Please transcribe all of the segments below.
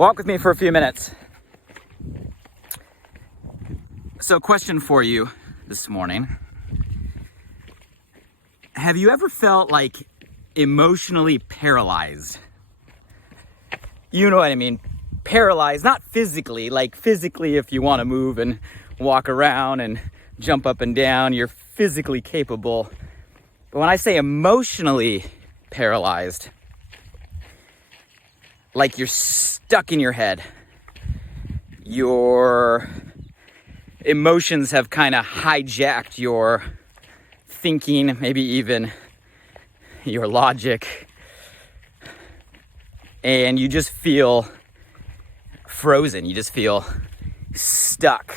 Walk with me for a few minutes. So, question for you this morning. Have you ever felt like emotionally paralyzed? You know what I mean? Paralyzed, not physically, like physically if you want to move and walk around and jump up and down, you're physically capable. But when I say emotionally paralyzed, like you're stuck in your head. Your emotions have kind of hijacked your thinking, maybe even your logic. And you just feel frozen. You just feel stuck.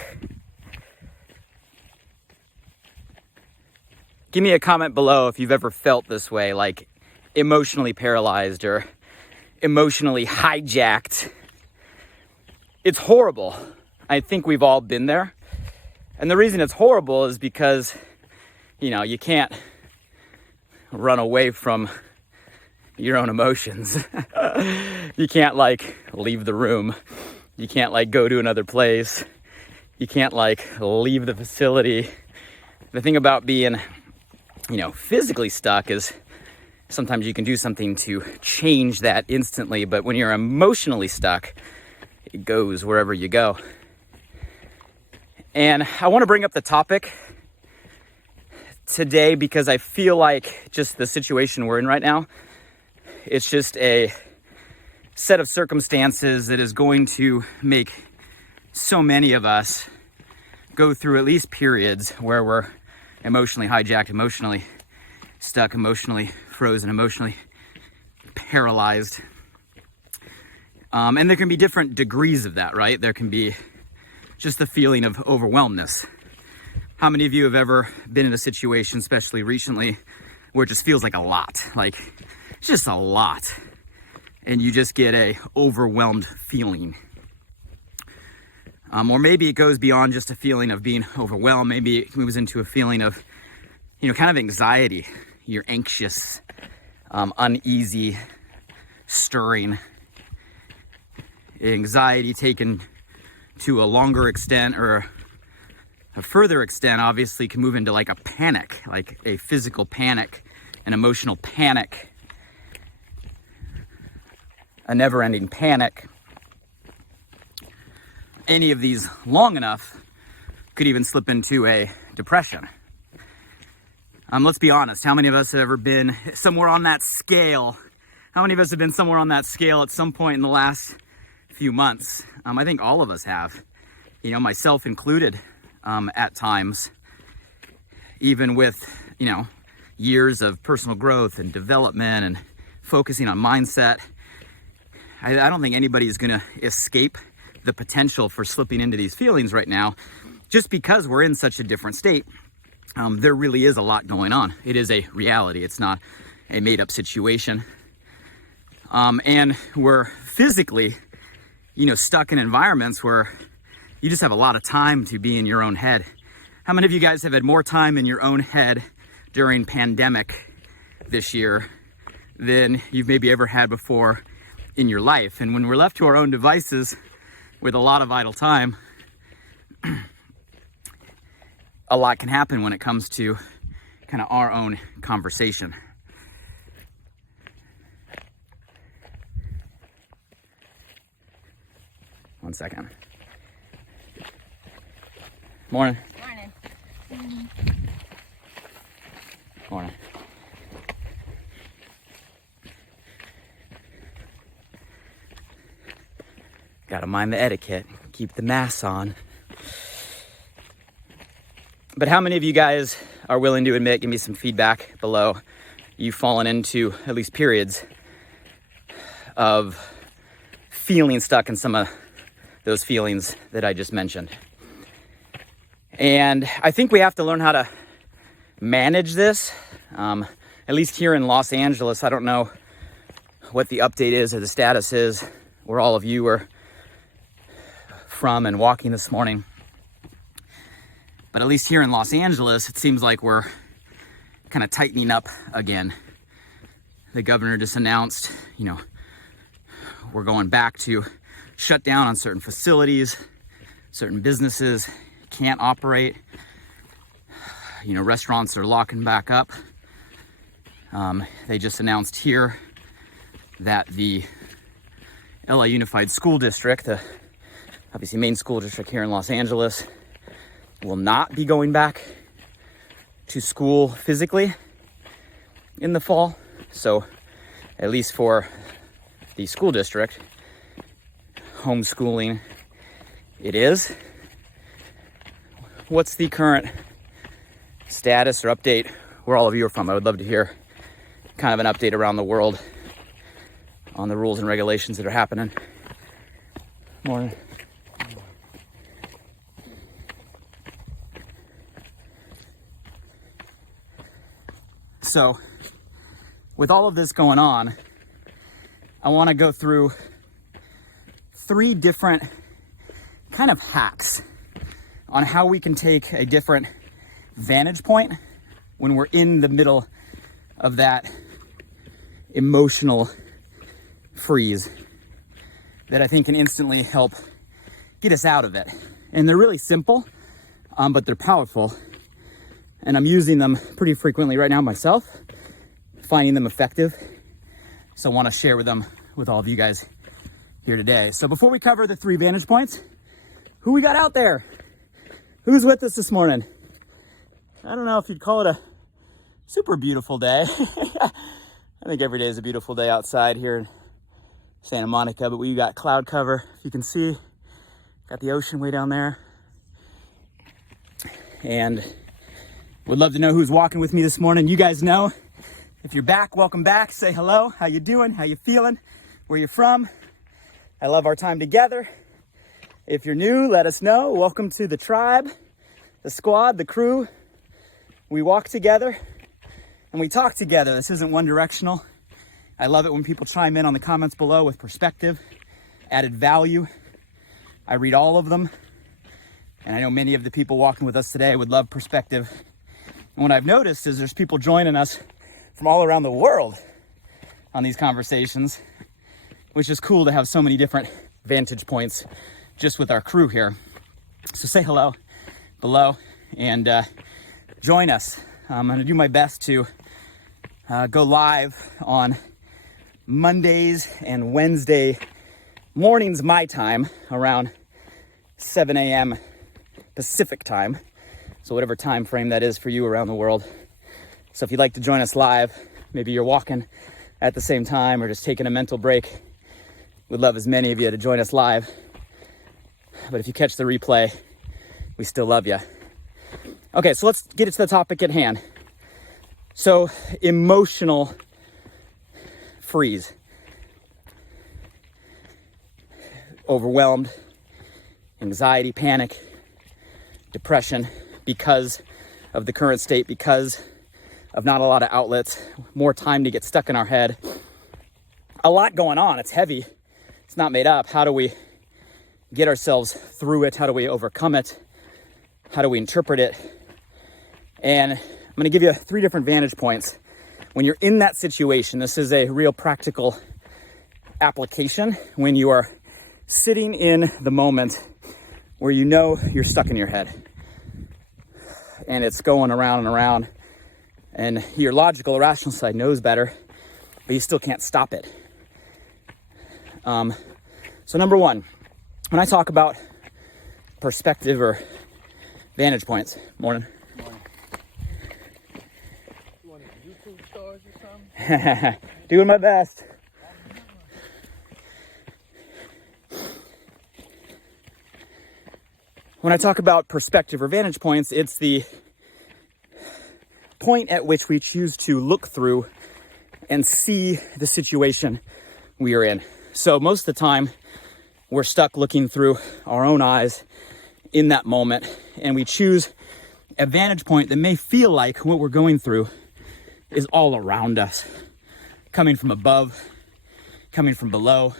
Give me a comment below if you've ever felt this way, like emotionally paralyzed or emotionally hijacked. It's horrible. I think we've all been there. And the reason it's horrible is because, you can't run away from your own emotions. You can't leave the room. You can't go to another place. You can't leave the facility. The thing about being, physically stuck is sometimes you can do something to change that instantly, but when you're emotionally stuck, it goes wherever you go. And I want to bring up the topic today because I feel like just the situation we're in right now, it's just a set of circumstances that is going to make so many of us go through at least periods where we're emotionally hijacked, emotionally stuck, emotionally frozen, emotionally paralyzed. And there can be different degrees of that, right? There can be just the feeling of overwhelmedness. How many of you have ever been in a situation, especially recently, where it just feels like a lot? Like, it's just a lot. And you just get a overwhelmed feeling. Or maybe it goes beyond just a feeling of being overwhelmed. Maybe it moves into a feeling of, kind of anxiety. You're anxious, uneasy, stirring. Anxiety taken to a longer extent or a further extent, obviously, can move into a panic, like a physical panic, an emotional panic, a never-ending panic. Any of these long enough could even slip into a depression. Let's be honest. How many of us have ever been somewhere on that scale? How many of us have been somewhere on that scale at some point in the last few months? I think all of us have, myself included, at times, even with, years of personal growth and development and focusing on mindset. I don't think anybody is going to escape the potential for slipping into these feelings right now, just because we're in such a different state. There really is a lot going on. It is a reality. It's not a made-up situation. And we're physically, stuck in environments where you just have a lot of time to be in your own head. How many of you guys have had more time in your own head during pandemic this year than you've maybe ever had before in your life? And when we're left to our own devices with a lot of idle time, a lot can happen when it comes to kind of our own conversation. One second. Morning. Morning. Morning. Gotta mind the etiquette. Keep the mask on. But how many of you guys are willing to admit, give me some feedback below, you've fallen into at least periods of feeling stuck in some of those feelings that I just mentioned? And I think we have to learn how to manage this. At least here in Los Angeles, I don't know what the update is or the status is where all of you are from and walking this morning. But at least here in Los Angeles, it seems like we're kind of tightening up again. The governor just announced, we're going back to shut down on certain facilities, certain businesses can't operate. Restaurants are locking back up. They just announced here that the LA Unified School District, the obviously main school district here in Los Angeles, will not be going back to school physically in the fall. So at least for the school district, homeschooling it is. What's the current status or update where all of you are from? I would love to hear kind of an update around the world on the rules and regulations that are happening. Morning. So, with all of this going on, I want to go through 3 different kind of hacks on how we can take a different vantage point when we're in the middle of that emotional freeze that I think can instantly help get us out of it. And they're really simple, but they're powerful. And I'm using them pretty frequently right now myself, finding them effective. So I want to share them with all of you guys here today. So before we cover the 3 vantage points, who we got out there? Who's with us this morning? I don't know if you'd call it a super beautiful day. I think every day is a beautiful day outside here in Santa Monica, but we got cloud cover. If you can see, got the ocean way down there. And would love to know who's walking with me this morning. You guys know. If you're back, welcome back. Say hello. How you doing? How you feeling? Where you from? I love our time together. If you're new, let us know. Welcome to the tribe, the squad, the crew. We walk together and we talk together. This isn't one directional. I love it when people chime in on the comments below with perspective, added value. I read all of them. And I know many of the people walking with us today would love perspective. And what I've noticed is there's people joining us from all around the world on these conversations, which is cool to have so many different vantage points just with our crew here. So say hello below and join us. I'm going to do my best to go live on Mondays and Wednesday mornings my time around 7 a.m. Pacific time. So whatever time frame that is for you around the world. So if you'd like to join us live, maybe you're walking at the same time or just taking a mental break, we'd love as many of you to join us live. But if you catch the replay, we still love you. Okay, so let's get to the topic at hand. So, emotional freeze. Overwhelmed, anxiety, panic, depression because of the current state, because of not a lot of outlets, more time to get stuck in our head. A lot going on. It's heavy. It's not made up. How do we get ourselves through it? How do we overcome it? How do we interpret it? And I'm going to give you 3 different vantage points. When you're in that situation, this is a real practical application when you are sitting in the moment where you know you're stuck in your head and it's going around and around, and your logical, rational side knows better, but you still can't stop it. So number 1, when I talk about perspective or vantage points, morning. You want YouTube stars or something? Doing my best. When I talk about perspective or vantage points, it's the point at which we choose to look through and see the situation we are in. So most of the time, we're stuck looking through our own eyes in that moment, and we choose a vantage point that may feel like what we're going through is all around us, coming from above, coming from below,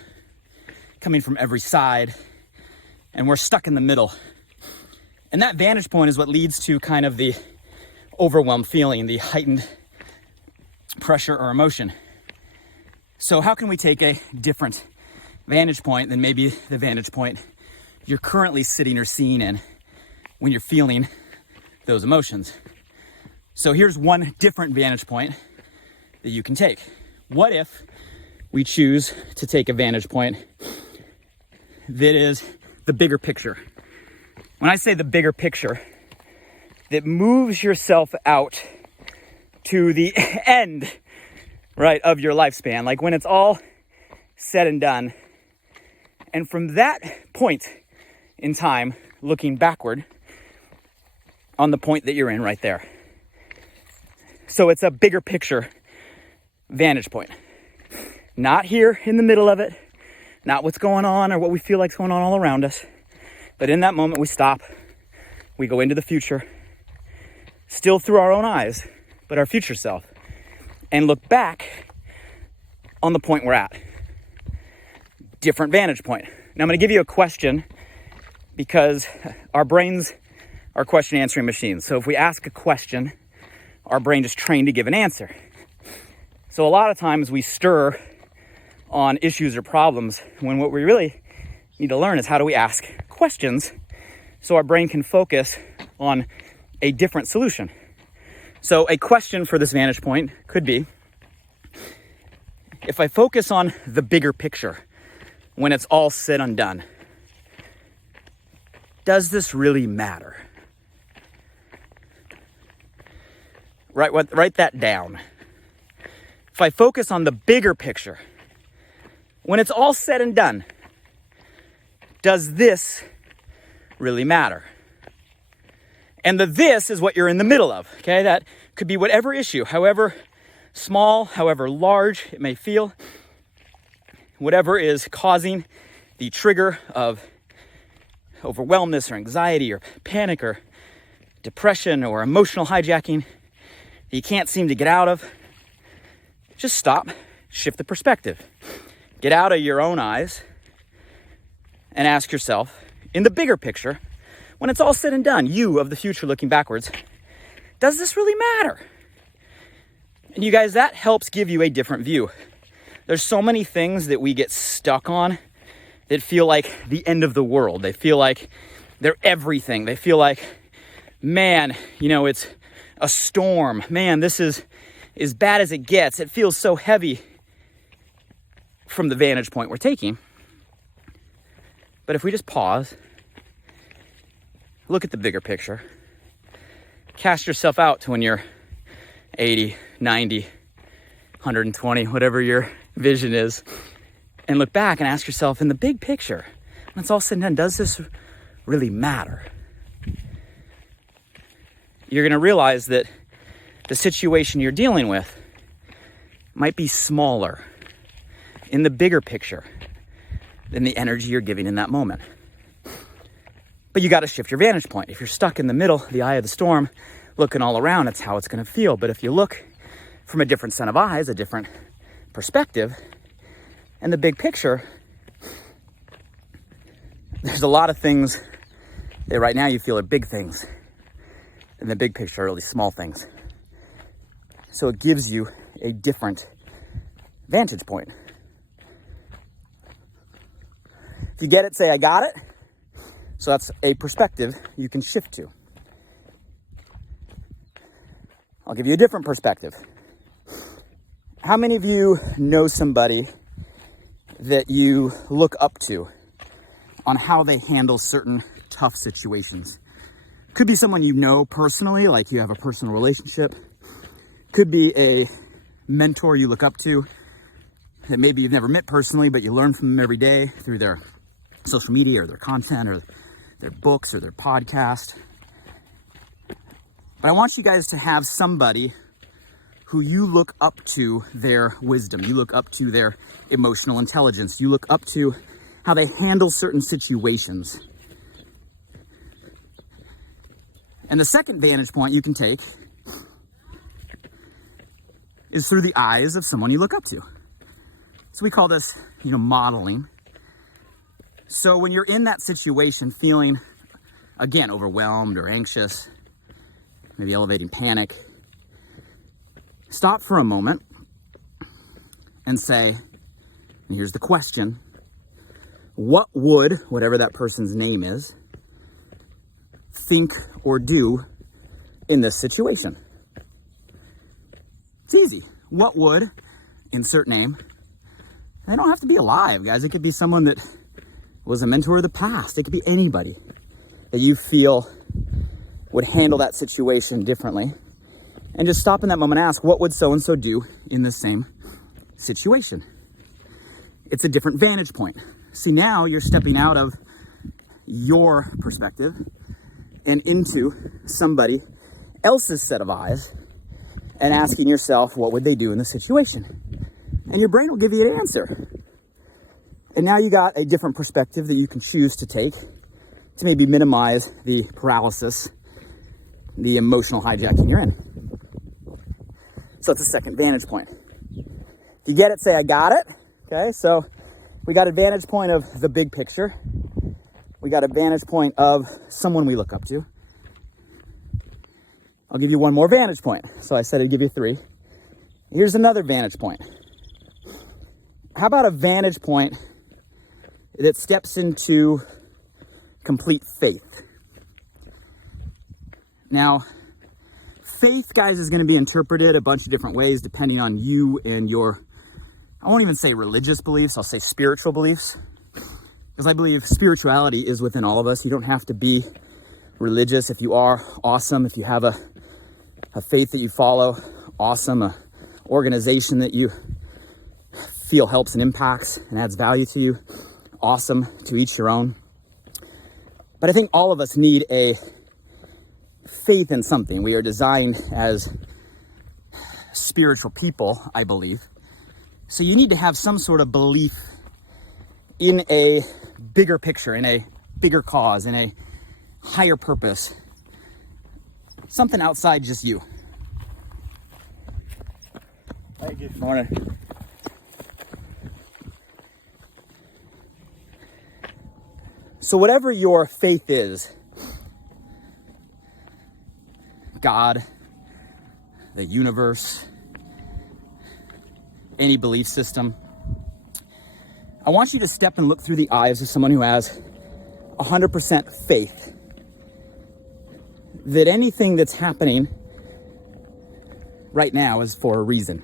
coming from every side, and we're stuck in the middle. And that vantage point is what leads to kind of the overwhelmed feeling, the heightened pressure or emotion. So how can we take a different vantage point than maybe the vantage point you're currently sitting or seeing in when you're feeling those emotions. So here's one different vantage point that you can take. What if we choose to take a vantage point that is the bigger picture? When I say the bigger picture, that moves yourself out to the end, right, of your lifespan, like when it's all said and done. And from that point in time, looking backward on the point that you're in right there. So it's a bigger picture vantage point. Not here in the middle of it, not what's going on or what we feel like's going on all around us. But in that moment, we stop, we go into the future, still through our own eyes, but our future self, and look back on the point we're at. Different vantage point. Now I'm going to give you a question because our brains are question answering machines. So if we ask a question, our brain is trained to give an answer. So a lot of times we stir on issues or problems when what we really need to learn is how do we ask questions so our brain can focus on a different solution. So a question for this vantage point could be, if I focus on the bigger picture when it's all said and done, does this really matter? Write that down. If I focus on the bigger picture, when it's all said and done, does this really matter? And the this is what you're in the middle of, okay? That could be whatever issue, however small, however large it may feel, whatever is causing the trigger of overwhelmedness or anxiety or panic or depression or emotional hijacking that you can't seem to get out of. Just stop, shift the perspective. Get out of your own eyes and ask yourself, in the bigger picture, when it's all said and done, you of the future looking backwards, does this really matter? And you guys, that helps give you a different view. There's so many things that we get stuck on that feel like the end of the world. They feel like they're everything. They feel like, man, it's a storm. Man, this is as bad as it gets. It feels so heavy from the vantage point we're taking. But if we just pause, look at the bigger picture, cast yourself out to when you're 80, 90, 120, whatever your vision is, and look back and ask yourself, in the big picture, when it's all said and done, does this really matter? You're going to realize that the situation you're dealing with might be smaller in the bigger picture than the energy you're giving in that moment. But you got to shift your vantage point. If you're stuck in the middle, the eye of the storm, looking all around, it's how it's going to feel. But if you look from a different set of eyes, a different perspective, and the big picture, there's a lot of things that right now you feel are big things. And the big picture are really small things. So it gives you a different vantage point. If you get it, say, I got it. So that's a perspective you can shift to. I'll give you a different perspective. How many of you know somebody that you look up to on how they handle certain tough situations? Could be someone you know personally, like you have a personal relationship. Could be a mentor you look up to that maybe you've never met personally, but you learn from them every day through their social media or their content or their books or their podcast. But I want you guys to have somebody who you look up to their wisdom. You look up to their emotional intelligence. You look up to how they handle certain situations. And the second vantage point you can take is through the eyes of someone you look up to. So we call this, modeling. So when you're in that situation feeling, again, overwhelmed or anxious, maybe elevating panic, stop for a moment and say, and here's the question, what would, whatever that person's name is, think or do in this situation? It's easy. What would, insert name. They don't have to be alive, guys. It could be someone that was a mentor of the past. It could be anybody that you feel would handle that situation differently. And just stop in that moment and ask, what would so-and-so do in the same situation? It's a different vantage point. See, now you're stepping out of your perspective and into somebody else's set of eyes and asking yourself, what would they do in the situation? And your brain will give you an answer. And now you got a different perspective that you can choose to take to maybe minimize the paralysis, the emotional hijacking you're in. So it's a second vantage point. If you get it, say, I got it. Okay, so we got a vantage point of the big picture. We got a vantage point of someone we look up to. I'll give you one more vantage point. So I said I'd give you three. Here's another vantage point. How about a vantage point that steps into complete faith? Now, faith, guys, is going to be interpreted a bunch of different ways depending on you and your, I won't even say religious beliefs, I'll say spiritual beliefs. Because I believe spirituality is within all of us. You don't have to be religious. If you are, awesome. If you have a faith that you follow, awesome. A organization that you feel helps and impacts and adds value to you, awesome. To each your own. But I think all of us need a faith in something. We are designed as spiritual people, I believe. So you need to have some sort of belief in a bigger picture, in a bigger cause, in a higher purpose. Something outside just you. Thank you. Morning. So whatever your faith is, God, the universe, any belief system, I want you to step and look through the eyes of someone who has 100% faith that anything that's happening right now is for a reason,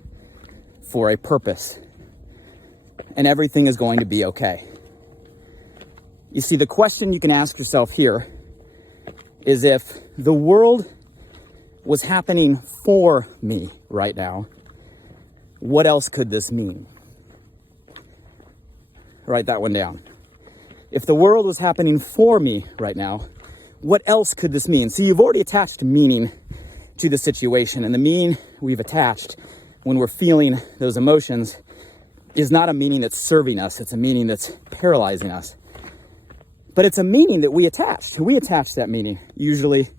for a purpose, and everything is going to be okay. You see, the question you can ask yourself here is, if the world was happening for me right now, what else could this mean? Write that one down. If the world was happening for me right now, what else could this mean? See, you've already attached meaning to the situation, and the meaning we've attached when we're feeling those emotions is not a meaning that's serving us. It's a meaning that's paralyzing us. But it's a meaning that we attached. We attach that meaning, usually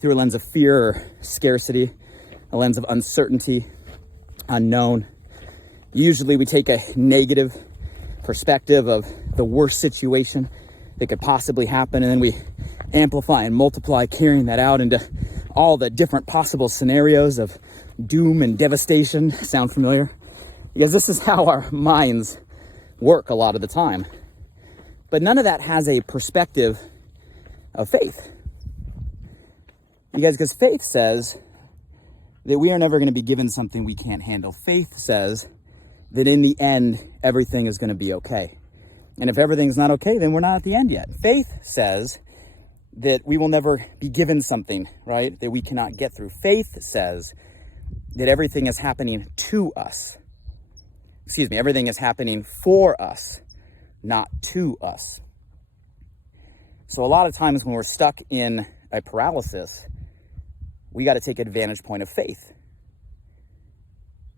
through a lens of fear or scarcity, a lens of uncertainty, unknown. Usually we take a negative perspective of the worst situation that could possibly happen, and then we amplify and multiply, carrying that out into all the different possible scenarios of doom and devastation. Sound familiar? Because this is how our minds work a lot of the time. But none of that has a perspective of faith. You guys, because faith says that we are never going to be given something we can't handle. Faith says that in the end, everything is going to be okay. And if everything's not okay, then we're not at the end yet. Faith says that we will never be given something, right, that we cannot get through. Faith says that everything is happening to us. Everything is happening for us, not to us. So a lot of times when we're stuck in a paralysis, we got to take advantage point of faith.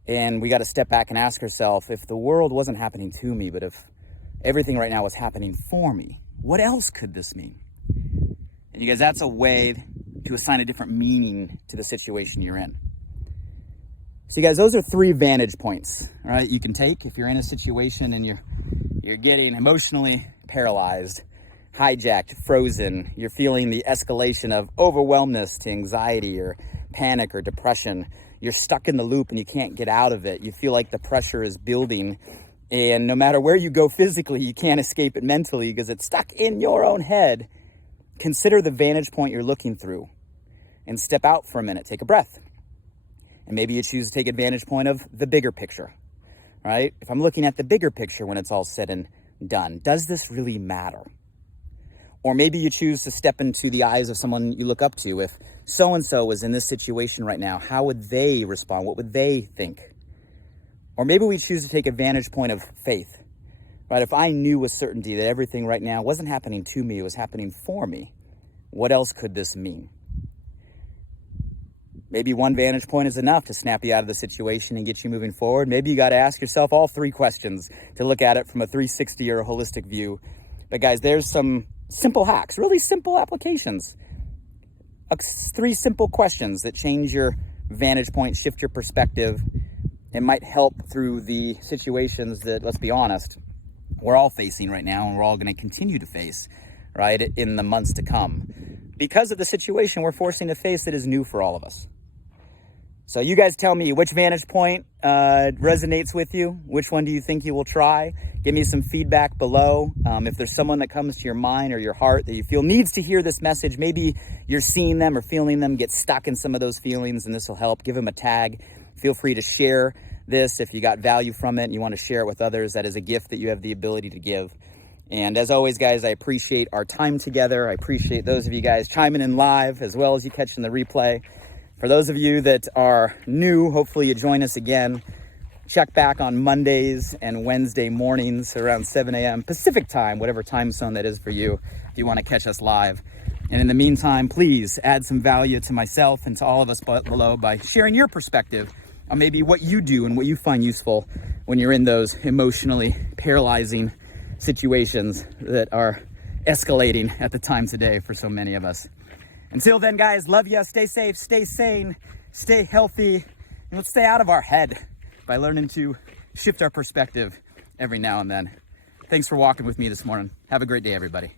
And we got to step back and ask ourselves, if the world wasn't happening to me, but if everything right now was happening for me, what else could this mean? And you guys, that's a way to assign a different meaning to the situation you're in. So you guys, those are 3 vantage points, all right, you can take if you're in a situation and you're getting emotionally paralyzed, hijacked, frozen, you're feeling the escalation of overwhelmedness to anxiety or panic or depression. You're stuck in the loop and you can't get out of it. You feel like the pressure is building And no matter where you go physically, you can't escape it mentally because it's stuck in your own head. Consider the vantage point you're looking through and step out for a minute. Take a breath. And maybe you choose to take advantage point of the bigger picture, right? If I'm looking at the bigger picture when it's all said and done, does this really matter? Or maybe you choose to step into the eyes of someone you look up to. If so-and-so was in this situation right now, how would they respond? What would they think? Or maybe we choose to take advantage point of faith, right? If I knew with certainty that everything right now wasn't happening to me, it was happening for me, what else could this mean? Maybe one vantage point is enough to snap you out of the situation and get you moving forward. Maybe you got to ask yourself all three questions to look at it from a 360 or a holistic view. But guys, there's some simple hacks, really simple applications. 3 simple questions that change your vantage point, shift your perspective. It might help through the situations that, let's be honest, we're all facing right now and we're all going to continue to face, right, in the months to come. Because of the situation we're forcing to face that is new for all of us. So you guys tell me which vantage point resonates with you. Which one do you think you will try? Give me some feedback below. If there's someone that comes to your mind or your heart that you feel needs to hear this message, maybe you're seeing them or feeling them get stuck in some of those feelings and this will help. Give them a tag. Feel free to share this if you got value from it and you want to share it with others. That is a gift that you have the ability to give. And as always, guys, I appreciate our time together. I appreciate those of you guys chiming in live as well as you catching the replay. For those of you that are new, hopefully you join us again. Check back on Mondays and Wednesday mornings around 7 a.m. Pacific time, whatever time zone that is for you, if you want to catch us live. And in the meantime, please add some value to myself and to all of us below by sharing your perspective on maybe what you do and what you find useful when you're in those emotionally paralyzing situations that are escalating at the time today for so many of us. Until then, guys, love you. Stay safe, stay sane, stay healthy, and let's stay out of our head by learning to shift our perspective every now and then. Thanks for walking with me this morning. Have a great day, everybody.